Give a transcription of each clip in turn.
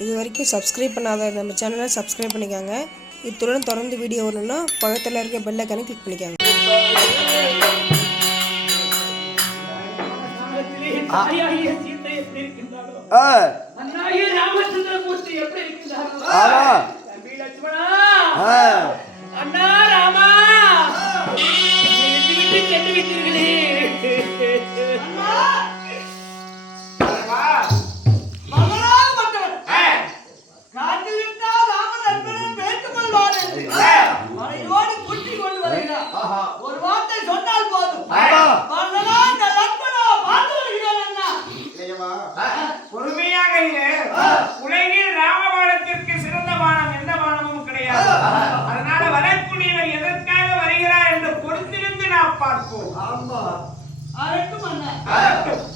இது வரைக்கும் சப்ஸ்கிரைப் பண்ணாத நம்ம சேனலை சப்ஸ்கிரைப் பண்ணிக்கோங்க. இத்துடன் தொடர்ந்து வீடியோ வரணும்னா பக்கத்தில் இருக்க பெல் ஐகானை கிளிக் பண்ணிக்கோங்க. ஒரு வார்த்தை சொன்னால் போதும். பொறுமையாக உலகில் ராமபாணத்திற்கு சிறந்த பானம் எந்த பானமும் கிடையாது. அதனால வரக்கூடியவர் எதற்காக வருகிறார் என்று பொறுத்திருந்து நாம் பார்ப்போம். அரட்டும் அண்ணா, அரட்டும்.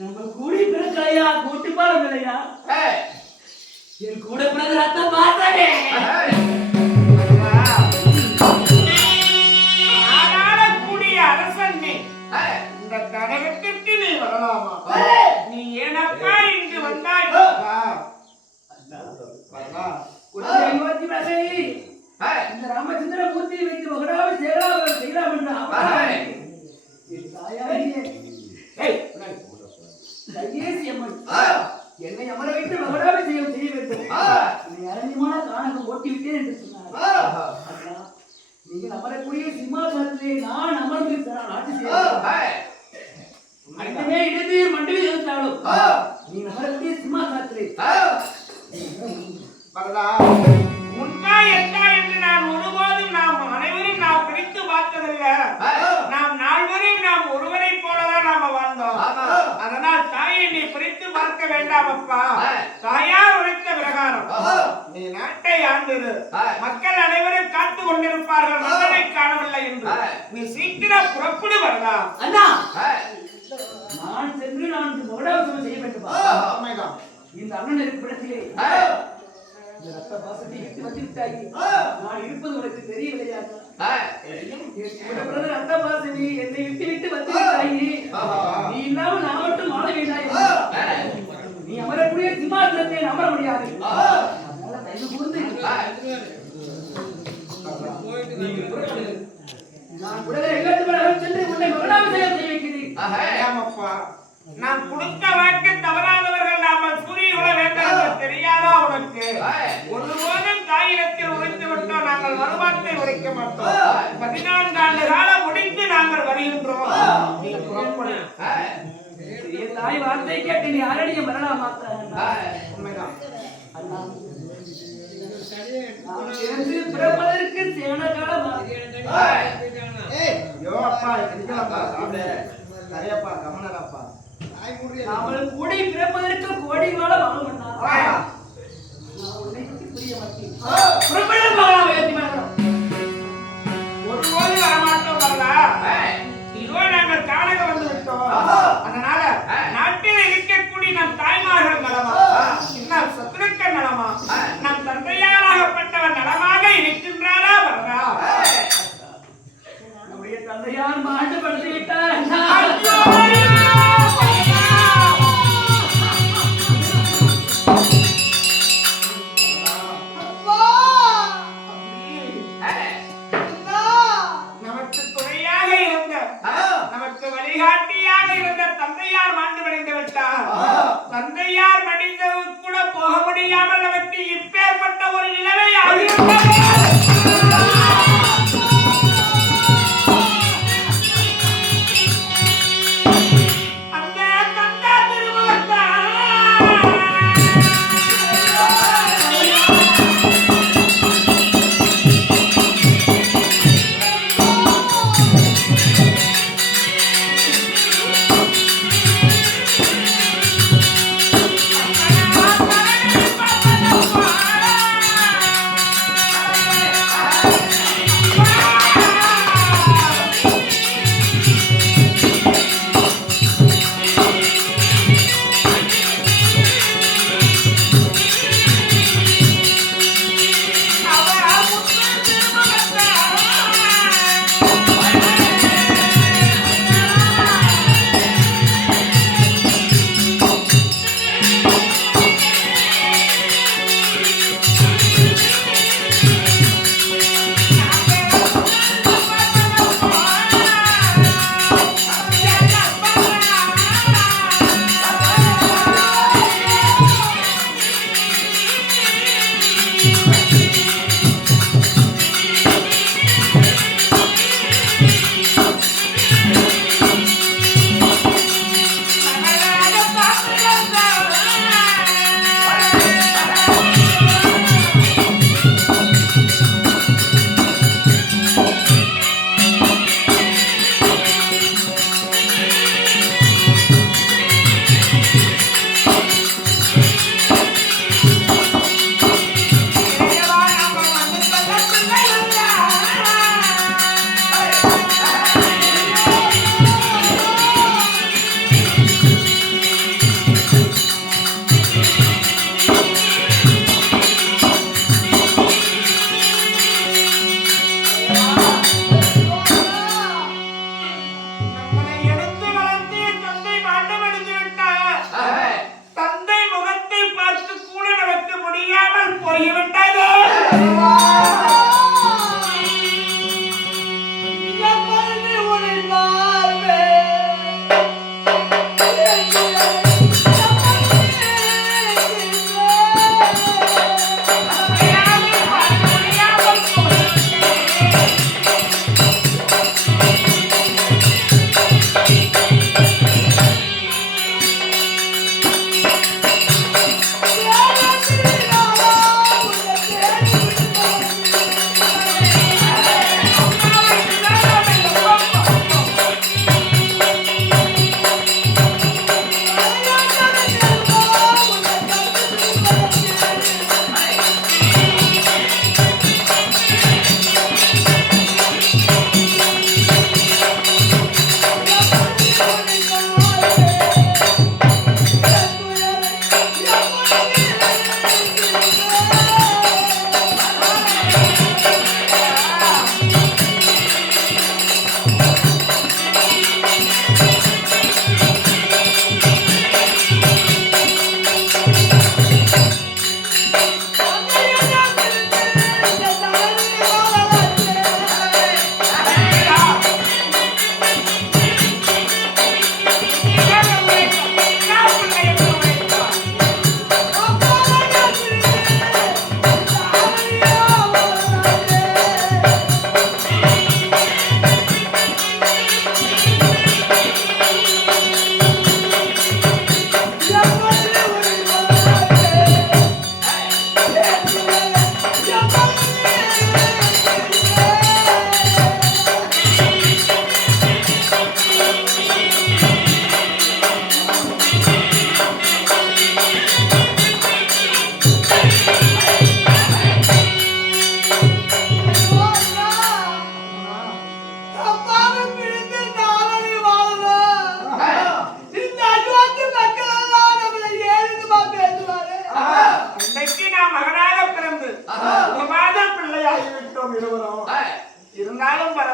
நம்ம கூடி பிறக்கலையா, கூட்டி பாடம் இல்லையா? என் கூட பிறகு ரத்தம் பார்த்தனே. கூடிய அரசன் நீ, இந்த கடகத்திற்கு நீ வரலாமா? நீ ஏனப்பா இங்கு வந்தாய்? இந்த ராமச்சந்திர மூர்த்தியை வைத்து மகனாவை செய்யலாம் என்று என்னை அமர வைத்து மகனாவை செய்ய வேண்டும். என்னை அரண்யமான காணகம் ஓட்டிவிட்டேன் என்று சொன்னார். நீங்கள் அமரக்கூடிய சிம்மாசனத்திலே நான் அமர்ந்து ஆட்சி செய்யவே இடது மண்டலில் இருந்தாலும் நீ அமரக்கூடிய சிம்மாசனத்திலே உண்மை என்ன என்று நான் ஒருபோதும் நாம் அனைவரும் நாம் பிரித்து பார்த்ததில்லை. நாம் நால்வரும் நாம் ஒருவரை போலதான் நாம வாழ்ந்தோம். அதனால் தாயை நீ பிரித்து பார்க்க வேண்டாம் அப்பா. தாயார் உரைத்த பிரகாரம் நீ நாட்டை ஆண்டிரு. மக்கள் அனைவரும் காத்து கொண்டிருப்பார்கள் மன்னனை காணவில்லை என்று. நீ சீக்கிரம் புறப்படு வரலாம். அண்ணா, நான் சென்று நான் மகுடாபிஷேகம் செய்ய வேண்டும். இந்த அண்ணன் இருப்பிடத்திலே ரத்த பாசத்தை விட்டு வந்து விட்டாய். நான் இருப்பது உனக்கு தெரியவில்லையா? ரத்த பாசனி என்னை விட்டு விட்டு வந்து விட்டாய். நீ இல்லாமல் நான் மட்டும் வாழ வேண்டாய். நீ அமரக்கூடிய சிம்மாசனத்தை அமர முடியாது. அதனால தயவு கூர்ந்து நான் உடனே எல்லோரும் சென்று உன்னை மகனாபிஷேகம் செய்ய வைக்கிறேன். நான் கொடுத்த வாக்கு தவறாதவர்கள் நாம சூரிய உல வேண்டும் தெரியாதா உனக்கு? ஒருபோதும் வார்த்தை உரைக்க மாட்டோம். 14 ஆண்டு காலம் முடித்து நாங்கள் வருகின்றோம். நீ புறப்படு. என் தாய் வார்த்தை கேட்டு நீ அரடிய மரணா மாத்த உண்மைதான். பிறப்பதற்கு சேன காலமா ஐயோ அப்பா இருக்கலப்பா சாப்பிடு. சரியாப்பா கமனரப்பா. அவள் கூடி பிறப்பதற்கு கோடி காலம் ஆகும். ஒருபோது வரமாட்டோம் வரலா. இதோ நாங்கள் காணக வந்து விட்டோம். அதனால நாட்டில் இருக்கக்கூடிய நம் தாய்மார்கள் நலமா, இன்னும் சத்துருக்கள் நலமா, நம் தந்தையாராகப்பட்டவர் நலமாக இருக்கின்றாரா வரலா? நம்முடைய தந்தையார் மாண்டு படுத்து விட்டார். ஐயோ! நமக்கு துணையாக இருந்த, நமக்கு வழிகாட்டியாக இருந்த தந்தையார் மாண்டு மடிந்து விட்டார். தந்தையார் மடிந்தது கூட போக முடியாமல் நமக்கு இப்பேற்பட்ட ஒரு நிலைமை ஆகிவிட்டது.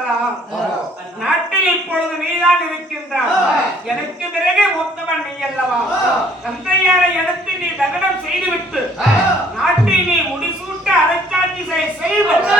மரதா நாட்டில் இப்பொழுது நீதான் இருக்கின்றாய் எனக்கு பிறகு மூத்தவன் நீ அல்லவா தந்தையாரை எடுத்து நீ தகனம் செய்துவிட்டு நாட்டை நீ முடிசூட்ட அரசாட்சி செய்வது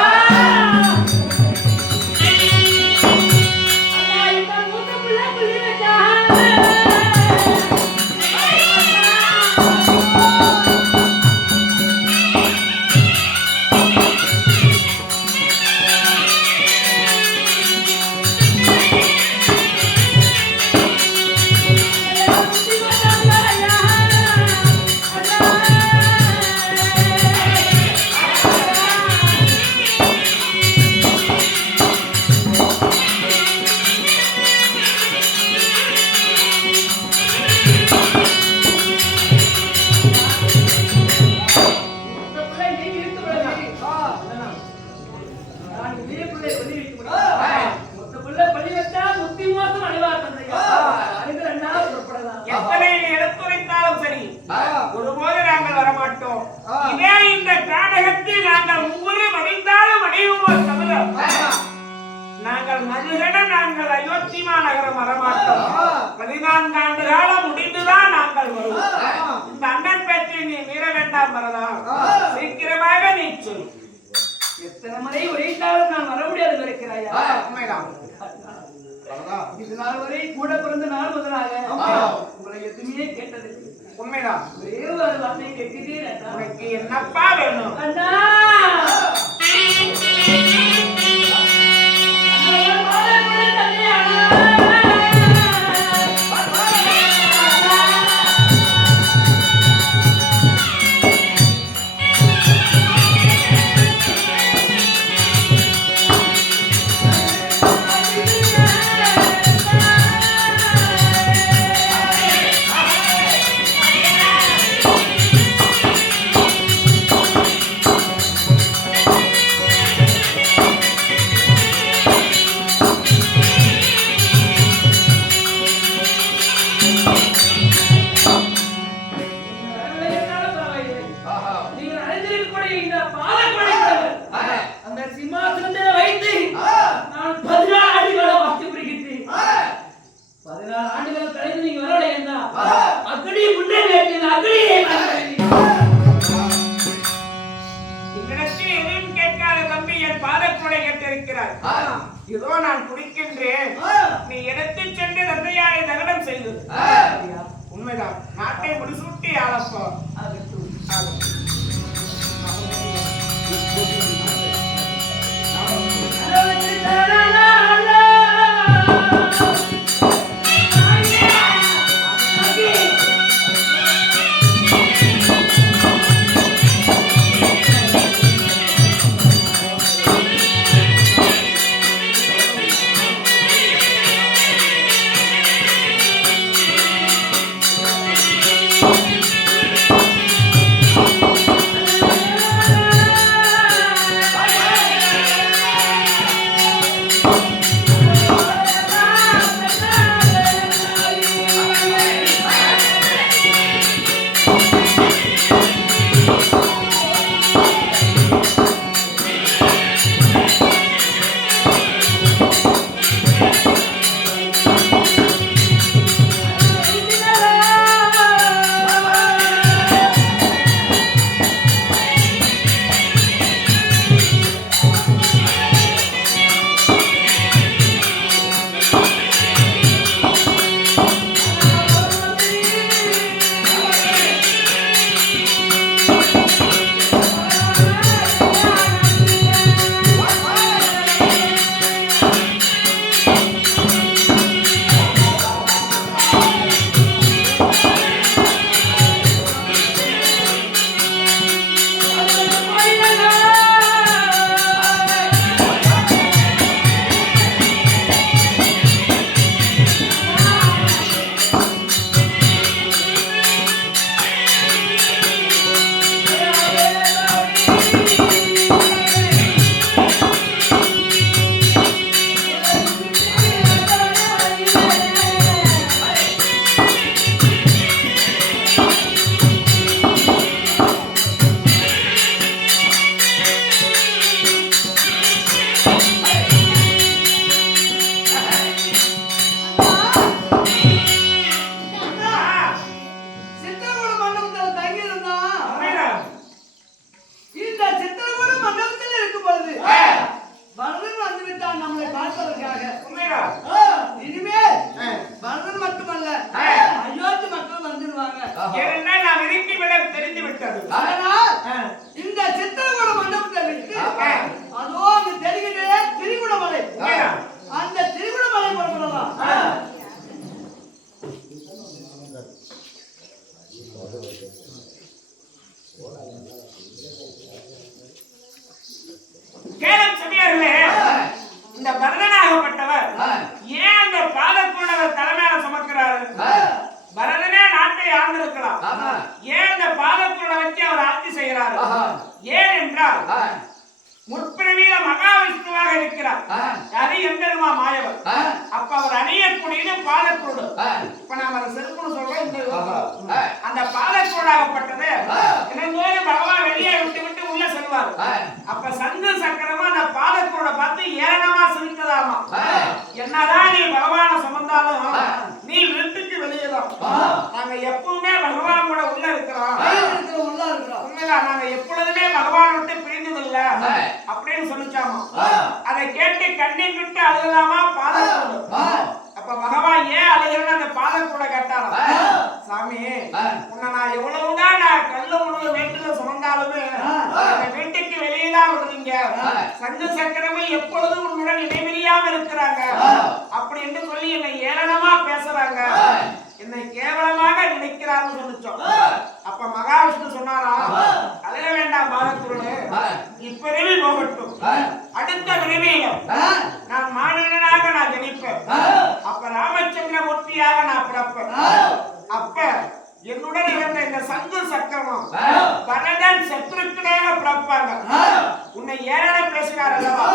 எத்தனை நீ எடுத்துரைத்தாலும் சரி ஒருபோது நாங்கள் வரமாட்டோம் இதே இந்த நாடகத்தில் நாங்கள் ஒவ்வொரு மடிந்தாலும் அடையுமோ தவிர நாங்கள் மதுகட நாங்கள் அயோத்திமா நகரம் வரமாட்டோம் 14 ஆண்டு காலம் முடிந்துதான் நாங்கள் வருவோம் இந்த அண்ணன் பேச்சை நீ மீற வேண்டாம் மரதா சீக்கிரமாக நீ சொல் எத்தனை முறை உரைத்தாலும் நான் வர முடியாது இருக்கிறாயா உண்மைதான் இது நாள் வரை கூட பிறந்த நாள் முதலாக உங்களை எதுவுமே கேட்டது உண்மைதான் ஒரே ஒரு வார்த்தை கேட்கிறேன் உனக்கு என்னப்பா வேணும் அண்ணா இதோ நான் குடிக்கின்றேன் நீ எடுத்து சென்று தந்தையாரை தகனம் செய்து உண்மைதான் நாட்டை முடிசூட்டி ஆளப்போ அதோ அங்க தெரிகிற திரிகுணமலை, அந்த திரிகுணமலை போறலாம். கேளும் செவியர்களே, இந்த பரதனாகப்பட்டவர் ஏன் அந்த பாதக்கூடவர் தலைமையில சுமக்கிறாரு? பரதனே நாட்டை ஆண்டிருக்கலாம், ஏன் அந்த பாதக்கூட வச்சு அவர் ஆட்சி செய்கிறாரு? ஏன் என்றால் முற்பிறவியில மகாவிஷ்ணுவாக இருக்கிறார். அது எம்பெருமா மாயவர். அப்ப அவர் அணியக்கூடியது பாதக்கூடு. இப்ப நாம அதை செருப்புன்னு சொல்றோம். இந்த அந்த பாதக்கூடாகப்பட்டது தினந்தோறும் பகவான் வெளியே விட்டு விட்டு உள்ள செல்வார். அப்ப சங்கு சக்கரமா அந்த பாதக்கூட பார்த்து ஏளனமா சிரித்ததாமா, என்னதான் நீ பகவான சுமந்தாலும் நீ வீட்டுக்கு வெளியேதான், நாங்க எப்பவுமே பகவான் கூட உள்ள இருக்கிறோம், உண்மைதான், நாங்க எப்பொழுதுமே பகவான் விட்டு பிரிந்ததில்லை அப்படின்னு சொல்லிச்சாமா. அதை கேட்டு கண்ணீர் விட்டு அழுகலாமா பாதக்கூட. அப்ப பகவான் ஏன் அழுகிறன்னு அந்த பாதக்கூட கேட்டாரா, சாமி உன்னை நான் எவ்வளவுதான் நான் கல்லு முழுவதும் வீட்டுல சுமந்தாலுமே வீட்டுக்கு வெளியேதான் விடுறீங்க, சங்கு சக்கரமும் எப்பொழுதும் உன்னுடன் இடைவெளியாம இருக்கிறாங்க அப்படின்னு சொல்லி என்னை ஏளனமா பேசுறாங்க, என்னை கேவலமாக நினைக்கிறான்னு சொல்லிச்சோம். அப்ப மகாவிஷ்ணு சொன்னாரா, அழக வேண்டாம் பாலக்குருளே, இப்பிறவி போகட்டும், அடுத்த பிறவியிலும் நான் மாநிலனாக நான் ஜனிப்பேன், அப்ப ராமச்சந்திர மூர்த்தியாக நான் பிறப்பேன். அப்ப என்னுடன் இருந்த இந்த சங்கு சக்கரமும் பரதன் சத்ருக்கனாக பிறப்பாங்க. உன்னை ஏழை பேசுகிறார் அல்லவா,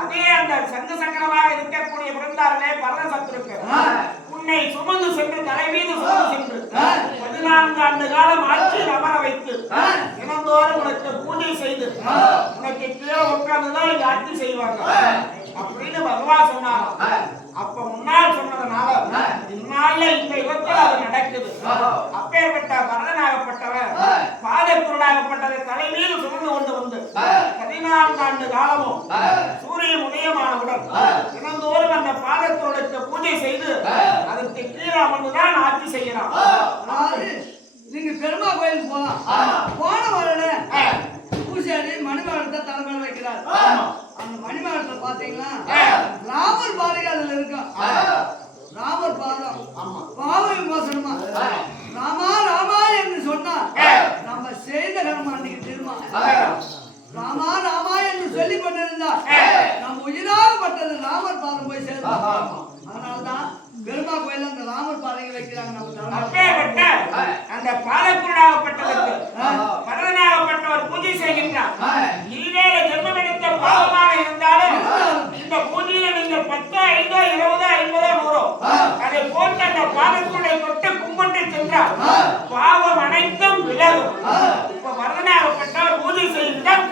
அதே அந்த சங்கு சக்கரமாக இருக்கக்கூடிய பிறந்தார்களே பரத சத்ருக்கு, உன்னை சுமந்து சென்று தலை மீது சுமந்து சென்று 14 ஆண்டு காலம் ஆட்சியில் அமர வைத்து தினந்தோறும் உனக்கு பூஜை செய்து உனக்கு கீழே உட்கார்ந்துதான் இங்க ஆட்சி செய்வாங்க அப்படின்னு பகவான் சொன்னாராம். அப்ப முன்னால் சொன்னதுனால இந்நாள்ல இந்த யுகத்தில் அது நடக்குது. அப்பேற்பட்ட பரதனாகப்பட்டவர் பாதக்குருடாகப்பட்டதை தலை மீது சுமந்து கொண்டு வந்து 14 ஆண்டு காலமும் சூரியன் உதயமானவுடன் தினந்தோறும் அந்த பாதக்குருடுக்கு பூஜை செய்து அதற்கு கீழே அமர்ந்துதான் ஆட்சி செய்யலாம். நீங்க பெருமா கோயிலுக்கு போலாம், போன வரல பூசாரி மணிமகத்தை தலைமையில வைக்கிறார். அந்த மணிமகத்தை பாத்தீங்கன்னா ராமர் பாதைக்கு அதுல இருக்கும். ராமர் பாதம் பாவ விமோசனமா ராமா ராமா என்று சொன்னா நம்ம செய்த கர்மம் அன்னைக்கு திரும்ப ராமா ராமா என்று சொல்லி கொண்டிருந்தா நம்ம உயிராகப்பட்டது ராமர் பாதம் போய் சேர்ந்தோம். அதனால்தான் பெருமா கோயில் அந்த ராமர் பாதையை வைக்கிறாங்க. நம்ம அந்த பாதக்குருடாகப்பட்டதற்கு பரதனாகப்பட்டவர் பூஜை செய்கின்றார். இருவேளை ஜென்மம் எடுத்த பாவமாக இருந்தாலும் இந்த பூஜையில நீங்க 10, 5, 20, 50, 100 அதை போட்டு அந்த பாதக்குருடை தொட்டு கும்பிட்டு சென்றால் பாவம் அனைத்தும் விலகும். இப்ப பரதனாகப்பட்டவர் பூஜை செய்கின்றார்.